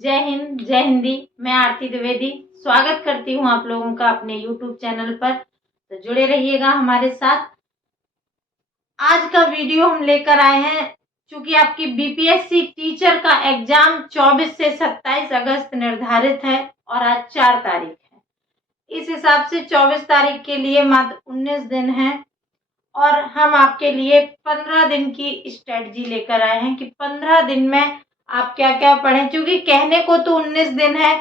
जय हिंद, जय हिंदी। मैं आरती द्विवेदी स्वागत करती हूँ आप लोगों का अपने YouTube चैनल पर। तो जुड़े रहिएगा हमारे साथ। आज का वीडियो हम लेकर आए हैं, क्योंकि आपकी बीपीएससी टीचर का एग्जाम 24 से 27 अगस्त निर्धारित है और आज 4 तारीख है। इस हिसाब से 24 तारीख के लिए मात्र 19 दिन है और हम आपके लिए 15 दिन की स्ट्रेटजी लेकर आए हैं कि 15 दिन में आप क्या क्या पढ़ें। क्योंकि कहने को तो 19 दिन है,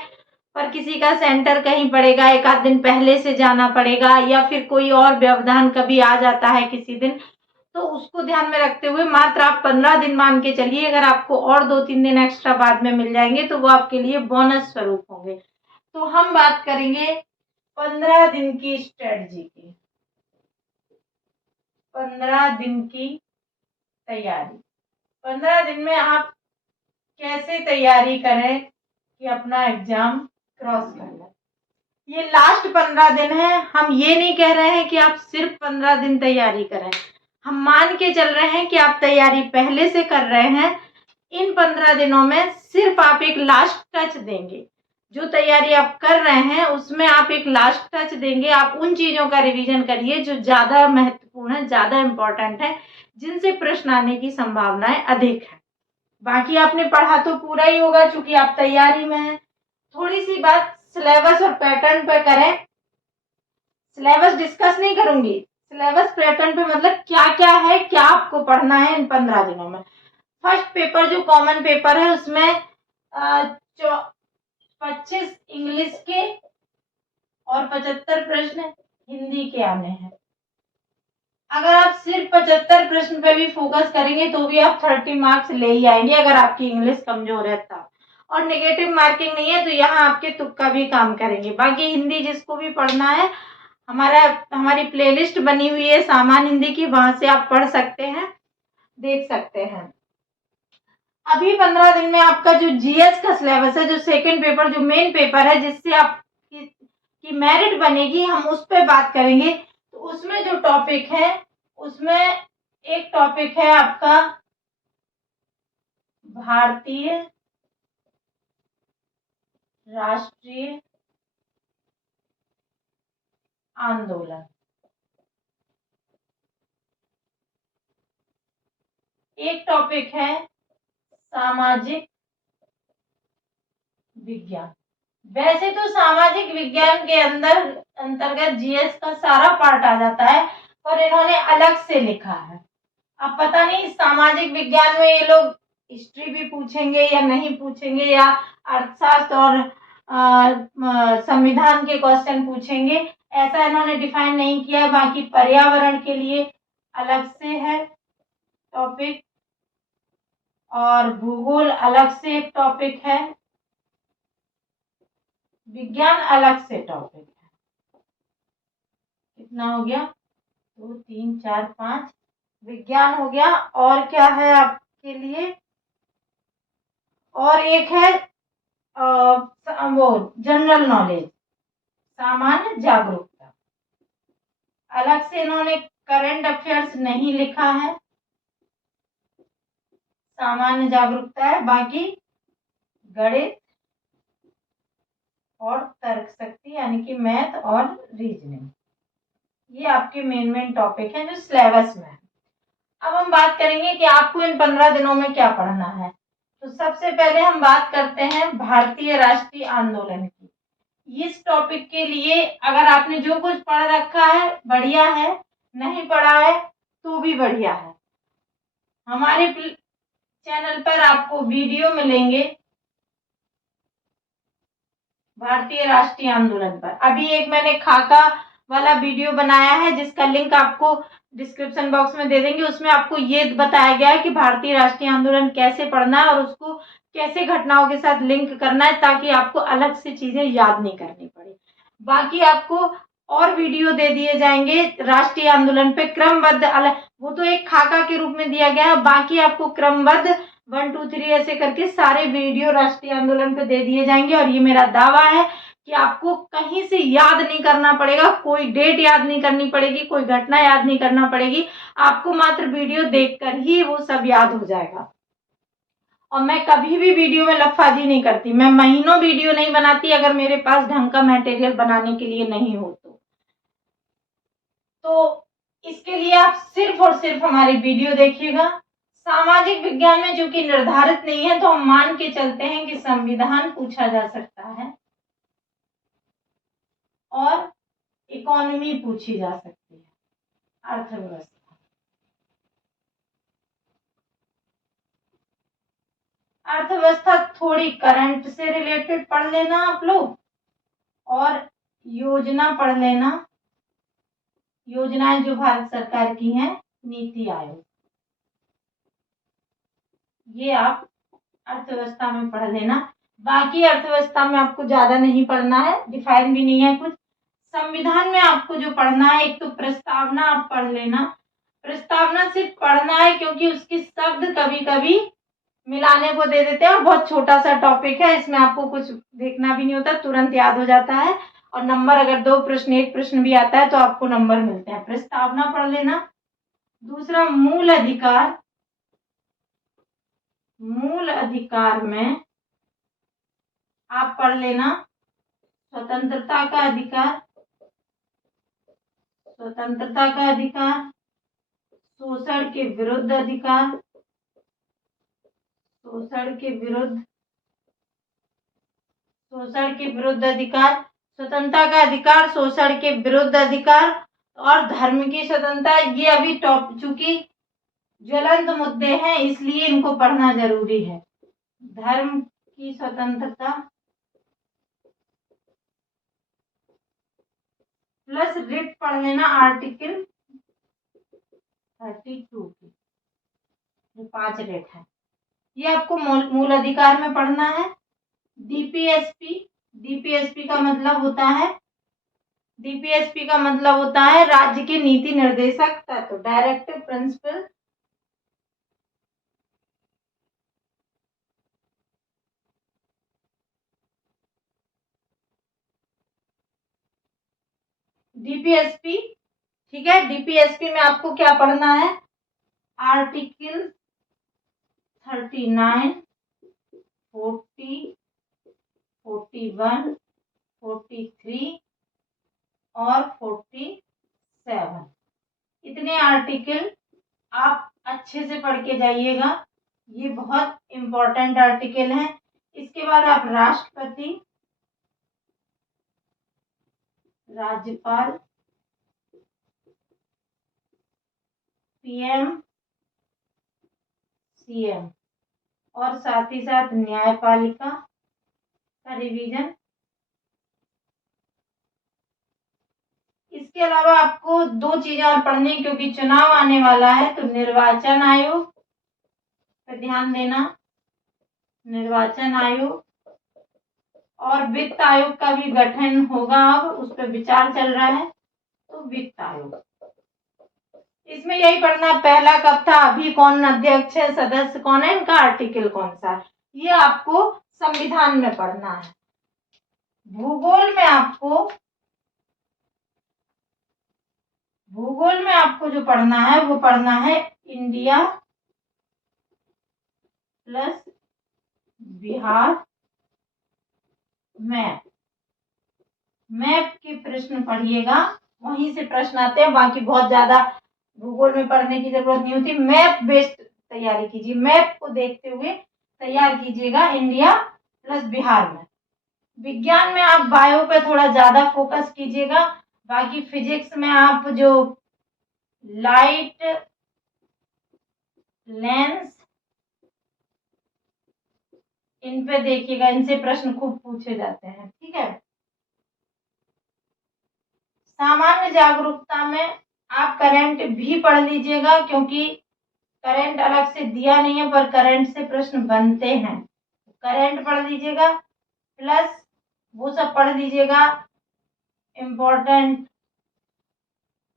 पर किसी का सेंटर कहीं पड़ेगा, एक आध दिन पहले से जाना पड़ेगा, या फिर कोई और व्यवधान कभी आ जाता है किसी दिन, तो उसको ध्यान में रखते हुए मात्र आप 15 दिन मान के चलिए। अगर आपको और 2-3 दिन एक्स्ट्रा बाद में मिल जाएंगे तो वो आपके लिए बोनस स्वरूप होंगे। तो हम बात करेंगे 15 दिन की स्ट्रेटजी की, 15 दिन की तैयारी। 15 दिन में आप कैसे तैयारी करें कि अपना एग्जाम क्रॉस कर लें। ये लास्ट 15 दिन है। हम ये नहीं कह रहे हैं कि आप सिर्फ 15 दिन तैयारी करें, हम मान के चल रहे हैं कि आप तैयारी पहले से कर रहे हैं। इन 15 दिनों में सिर्फ आप एक लास्ट टच देंगे। जो तैयारी आप कर रहे हैं उसमें आप एक लास्ट टच देंगे। आप उन चीज़ों का रिवीजन करिए जो ज़्यादा महत्वपूर्ण है, ज़्यादा इम्पोर्टेंट है, जिनसे प्रश्न आने की संभावनाएं अधिक है। बाकी आपने पढ़ा तो पूरा ही होगा, चूंकि आप तैयारी में हैं। थोड़ी सी बात सिलेबस और पैटर्न पे करें। सिलेबस डिस्कस नहीं करूंगी, सिलेबस पैटर्न पे मतलब क्या क्या है, क्या आपको पढ़ना है इन 15 दिनों में। फर्स्ट पेपर जो कॉमन पेपर है उसमें 25 इंग्लिश के और 75 प्रश्न हिंदी के आने हैं। अगर आप सिर्फ 75 प्रश्न पे भी फोकस करेंगे तो भी आप 30 मार्क्स ले ही आएंगे, अगर आपकी इंग्लिश कमजोर है तब। और नेगेटिव मार्किंग नहीं है तो यहाँ आपके तुक्का भी काम करेंगे। बाकी हिंदी जिसको भी पढ़ना है, हमारी प्लेलिस्ट बनी हुई है सामान्य हिंदी की, वहां से आप पढ़ सकते हैं, देख सकते हैं। अभी 15 दिन में आपका जो जीएस का सिलेबस है, जो सेकंड पेपर, जो मेन पेपर है, जिससे आप की मेरिट बनेगी, हम उस पर बात करेंगे। तो उसमें जो टॉपिक है, उसमें एक टॉपिक है आपका भारतीय राष्ट्रीय आंदोलन। एक टॉपिक है सामाजिक विज्ञान। वैसे तो सामाजिक विज्ञान के अंतर्गत जीएस का सारा पार्ट आ जाता है, पर इन्होंने अलग से लिखा है। अब पता नहीं सामाजिक विज्ञान में ये लोग हिस्ट्री भी पूछेंगे या नहीं पूछेंगे, या अर्थशास्त्र और संविधान के क्वेश्चन पूछेंगे, ऐसा इन्होंने डिफाइन नहीं किया है। बाकी पर्यावरण के लिए अलग से है टॉपिक, और भूगोल अलग से एक टॉपिक है, विज्ञान अलग से टॉपिक है। कितना हो गया? 2 3 4 5 विज्ञान हो गया। और क्या है आपके लिए? और एक है वो जनरल नॉलेज, सामान्य जागरूकता। अलग से इन्होंने करंट अफेयर्स नहीं लिखा है, सामान्य जागरूकता है। बाकी गणित और तर्क शक्ति यानी कि मैथ और रीजनिंग, ये आपके मेन टॉपिक हैं जो सिलेबस में है। अब हम बात करेंगे कि आपको इन 15 दिनों में क्या पढ़ना है। तो सबसे पहले हम बात करते हैं भारतीय राष्ट्रीय आंदोलन की। इस टॉपिक के लिए अगर आपने जो कुछ पढ़ रखा है बढ़िया है, नहीं पढ़ा है तो भी बढ़िया है। हमारे चैनल पर आपको वीडियो मिलेंगे भारतीय राष्ट्रीय आंदोलन पर। अभी एक मैंने खाका वाला वीडियो बनाया है जिसका लिंक आपको डिस्क्रिप्शन बॉक्स में दे देंगे। उसमें आपको ये बताया गया है कि भारतीय राष्ट्रीय आंदोलन कैसे पढ़ना है और उसको कैसे घटनाओं के साथ लिंक करना है, ताकि आपको अलग से चीजें याद नहीं करनी पड़े। बाकी आपको और वीडियो दे दिए जाएंगे राष्ट्रीय आंदोलन पे क्रमबद्ध, अलग वो तो एक खाका के रूप में दिया गया है। बाकी आपको क्रमबद्ध 1 2 3 ऐसे करके सारे वीडियो राष्ट्रीय आंदोलन पे दे दिए जाएंगे। और ये मेरा दावा है कि आपको कहीं से याद नहीं करना पड़ेगा, कोई डेट याद नहीं करनी पड़ेगी, कोई घटना याद नहीं करना पड़ेगी। आपको मात्र वीडियो देखकर ही वो सब याद हो जाएगा। और मैं कभी भी वीडियो में लफाजी नहीं करती, मैं महीनों वीडियो नहीं बनाती अगर मेरे पास ढंग का मटेरियल बनाने के लिए नहीं हो तो इसके लिए आप सिर्फ और सिर्फ हमारी वीडियो देखिएगा। सामाजिक विज्ञान में जो कि निर्धारित नहीं है तो हम मान के चलते हैं कि संविधान पूछा जा सकता है और इकोनॉमी पूछी जा सकती है, अर्थव्यवस्था। अर्थव्यवस्था थोड़ी करंट से रिलेटेड पढ़ लेना आप लोग, और योजना पढ़ लेना, योजनाएं जो भारत सरकार की हैं, नीति आयोग, ये आप अर्थव्यवस्था में पढ़ लेना। बाकी अर्थव्यवस्था में आपको ज्यादा नहीं पढ़ना है, डिफाइन भी नहीं है कुछ। संविधान में आपको जो पढ़ना है, एक तो प्रस्तावना आप पढ़ लेना। प्रस्तावना सिर्फ पढ़ना है क्योंकि उसकी शब्द कभी कभी मिलाने को दे देते हैं और बहुत छोटा सा टॉपिक है, इसमें आपको कुछ देखना भी नहीं होता, तुरंत याद हो जाता है। और नंबर अगर 2 प्रश्न 1 प्रश्न भी आता है तो आपको नंबर मिलते हैं। प्रस्तावना पढ़ लेना। दूसरा मूल अधिकार, मूल अधिकार में आप पढ़ लेना स्वतंत्रता का अधिकार, स्वतंत्रता का अधिकार, शोषण के विरुद्ध अधिकार, शोषण के विरुद्ध अधिकार, स्वतंत्रता का अधिकार, शोषण के विरुद्ध अधिकार और धर्म की स्वतंत्रता। ये अभी चूंकि ज्वलंत मुद्दे हैं इसलिए इनको पढ़ना जरूरी है। धर्म की स्वतंत्रता प्लस रिट पढ़ लेना आर्टिकल 32 की, जो 5 रिट है, ये आपको मूल अधिकार में पढ़ना है। डीपीएसपी का मतलब होता है राज्य के नीति निर्देशक तत्व, डायरेक्टिव प्रिंसिपल। डीपीएसपी, ठीक है। डीपीएसपी में आपको क्या पढ़ना है, आर्टिकल 39, 40, 41, 43 और 47, इतने आर्टिकल आप अच्छे से पढ़ के जाइएगा, ये बहुत इंपॉर्टेंट आर्टिकल हैं। इसके बाद आप राष्ट्रपति, राज्यपाल, पीएम, सीएम और साथ ही साथ न्यायपालिका का रिवीजन। इसके अलावा आपको 2 चीजें और पढ़नी, क्योंकि चुनाव आने वाला है, तो निर्वाचन आयोग पर ध्यान देना, निर्वाचन आयोग, और वित्त आयोग का भी गठन होगा, अब उस पर विचार चल रहा है, तो वित्त आयोग। इसमें यही पढ़ना, पहला कब था, अभी कौन अध्यक्ष है, सदस्य कौन है, इनका आर्टिकल कौन सा है, ये आपको संविधान में पढ़ना है। भूगोल में आपको जो पढ़ना है वो पढ़ना है India plus Bihar map. Map के प्रश्न पढ़िएगा, वहीं से प्रश्न आते हैं, बाकी बहुत ज्यादा भूगोल में पढ़ने की जरूरत नहीं होती। मैप बेस्ड तैयारी कीजिए, मैप को देखते हुए तैयार कीजिएगा इंडिया प्लस बिहार में। विज्ञान में आप बायो पे थोड़ा ज्यादा फोकस कीजिएगा, बाकी फिजिक्स में आप जो लाइट, लेंस, इन पे देखिएगा, इनसे प्रश्न खूब पूछे जाते हैं, ठीक है। सामान्य जागरूकता में आप करंट भी पढ़ लीजिएगा, क्योंकि करंट अलग से दिया नहीं है पर करंट से प्रश्न बनते हैं, करंट पढ़ लीजिएगा, प्लस वो सब पढ़ लीजिएगा, इम्पोर्टेंट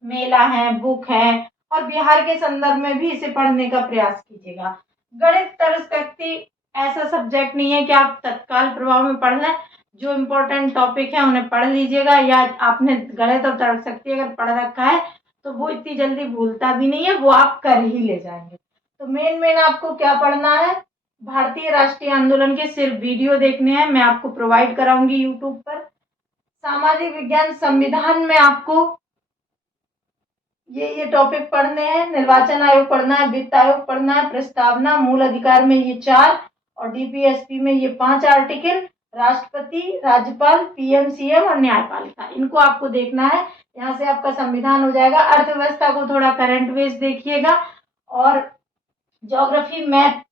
मेला है, बुक है, और बिहार के संदर्भ में भी इसे पढ़ने का प्रयास कीजिएगा। गणित, तर्कशक्ति ऐसा सब्जेक्ट नहीं है कि आप तत्काल प्रभाव में पढ़ लें, जो इम्पोर्टेंट टॉपिक है उन्हें पढ़ लीजिएगा, या आपने गणित और तर्कशक्ति अगर पढ़ रखा है तो वो इतनी जल्दी भूलता भी नहीं है, वो आप कर ही ले जाएंगे। तो मेन आपको क्या पढ़ना है, भारतीय राष्ट्रीय आंदोलन के सिर्फ वीडियो देखने हैं, मैं आपको प्रोवाइड कराऊंगी यूट्यूब पर। सामाजिक विज्ञान संविधान में आपको ये टॉपिक पढ़ने हैं। निर्वाचन आयोग पढ़ना है, वित्त आयोग पढ़ना है, प्रस्तावना, मूल अधिकार में ये 4 और डीपीएसपी में ये 5 आर्टिकल, राष्ट्रपति, राज्यपाल, पीएम, सीएम और न्यायपालिका, इनको आपको देखना है। यहाँ से आपका संविधान हो जाएगा। अर्थव्यवस्था को थोड़ा करंट बेस देखिएगा और ज्योग्राफी मैप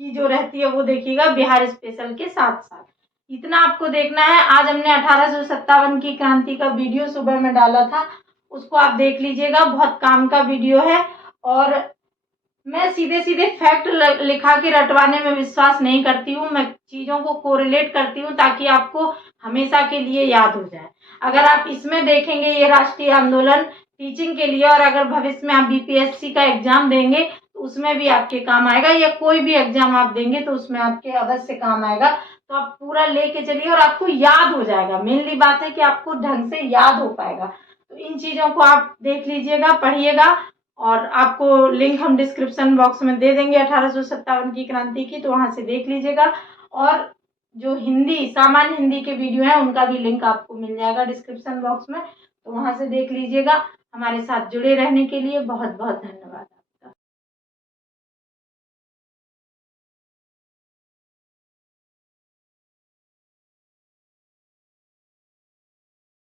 की जो रहती है वो देखिएगा बिहार स्पेशल के साथ साथ। इतना आपको देखना है। आज हमने 1857 की क्रांति का वीडियो सुबह में डाला था, उसको आप देख लीजिएगा, बहुत काम का वीडियो है। और मैं सीधे सीधे फैक्ट लिखा के रटवाने में विश्वास नहीं करती हूँ, मैं चीज़ों को कोरिलेट करती हूँ ताकि आपको हमेशा के लिए याद हो जाए। अगर आप इसमें देखेंगे ये राष्ट्रीय आंदोलन टीचिंग के लिए, और अगर भविष्य में आप बीपीएससी का एग्जाम देंगे तो उसमें भी आपके काम आएगा, या कोई भी एग्जाम आप देंगे तो उसमें आपके अवश्य काम आएगा। तो आप पूरा लेके चलिए और आपको याद हो जाएगा। मेनली बात है कि आपको ढंग से याद हो पाएगा। तो इन चीज़ों को आप देख लीजिएगा, पढ़िएगा, और आपको लिंक हम डिस्क्रिप्शन बॉक्स में दे देंगे 1857 की क्रांति की, तो वहाँ से देख लीजिएगा। और जो हिंदी सामान्य हिंदी के वीडियो हैं उनका भी लिंक आपको मिल जाएगा डिस्क्रिप्शन बॉक्स में, तो वहाँ से देख लीजिएगा। हमारे साथ जुड़े रहने के लिए बहुत बहुत धन्यवाद।